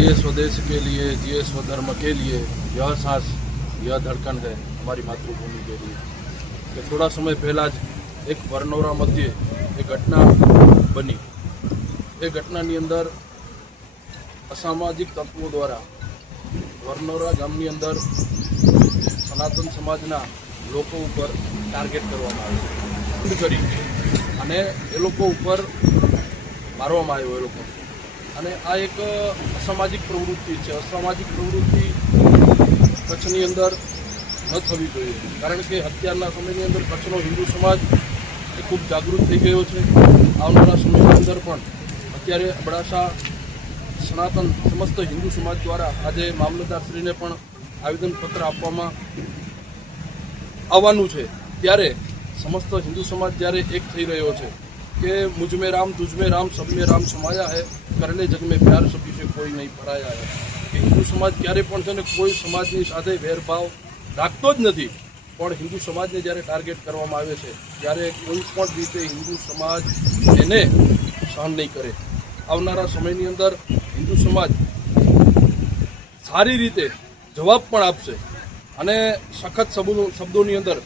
जिए स्वदेश के लिए, जिए स्वधर्म के लिए, यह सांस यह धड़कन है हमारी मातृभूमि के लिए। कि थोड़ा समय पहला ज एक वरनौरा मध्य एक घटना बनी। ए घटनानी अंदर असामाजिक तत्वों द्वारा वरनौरा गामनी अंदर सनातन समाजना लोको ऊपर टार्गेट करवामां आव्युं करी अने ए लोको ऊपर मारवामां आव्यो। ए लोको अने आ एक असामाजिक प्रवृत्ति है। असामाजिक प्रवृत्ति कच्छनी अंदर न थवी जोईए, कारण के अत्यारना समयनी अंदर कच्छनो हिंदू समाज ए खूब जागृत थई गयो छे। आवनारा समयनी अंदर पण अत्यारे अबડાસા सनातन समस्त हिंदू समाज द्वारा आज मामलतदारश्रीने पण आवेदनपत्र आपवामां आववानुं छे। त्यारे समस्त हिंदू समाज ज्यारे एक थई रह्यो छे कि मुझ में राम, तुझ में राम, सब में राम समाया है, करले जग में प्यार सभी से कोई नहीं पराया है। कि हिंदू समाज क्यारे पण छे ने कोई समाजनी साथे भेदभाव राखतो ज नथी, पण हिंदू समाजने ज्यारे टार्गेट करवामां आवे छे त्यारे कोई पण रीते हिंदू समाज एने सहन नहीं करे। आवनारा समयनी अंदर हिंदू समाज सारी रीते जवाब पण आपशे अने सखत शब्दोनी अंदर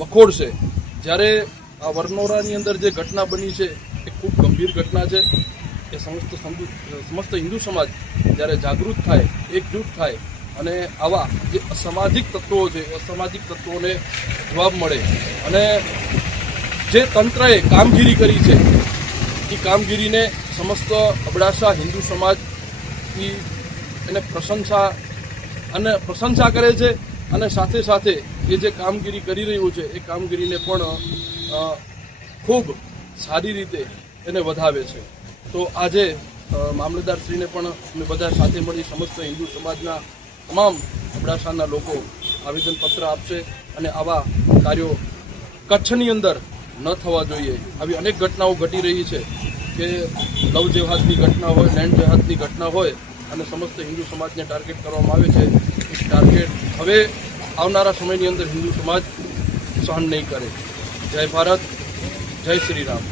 वखोड़शे। ज्यारे आ वरनौरानी अंदर जे घटना बनी है ए खूब गंभीर घटना है। ए समस्त हिंदू समाज ज्यारे जागृत थाय, एकजूट थाय अने आवा जे असामाजिक तत्वों है असामाजिक तत्वों ने जवाब मळे अने जे तंत्रए कामगीरी करी है ए कामगीरी ने समस्त अबડાસા हिंदू समाज की एने प्रशंसा करे छे अने साथे साथे ए जे कामगीरी करी रह्युं छे ए कामगीरीने पण खूब सारी रीते एने वधावे छे। तो आजे मामलतदारश्रीने पण अमे बधा साथे मळी समस्त हिंदू समाजना तमाम अबડાસાના लोको आवेदनपत्र आपशे अने आवा कार्यो कच्छनी अंदर न थवा जोईए। आवी अनेक घटनाओं घटी रही है कि लव जेहादनी घटना होय, लैंड जेहादनी घटना होय अने समस्त हिंदू समाजने टार्गेट करवामां आवे छे। टार्गेट हवे आवनारा समयनी अंदर हिंदू समाज सहन नहीं करे। जय भारत, जय श्री राम।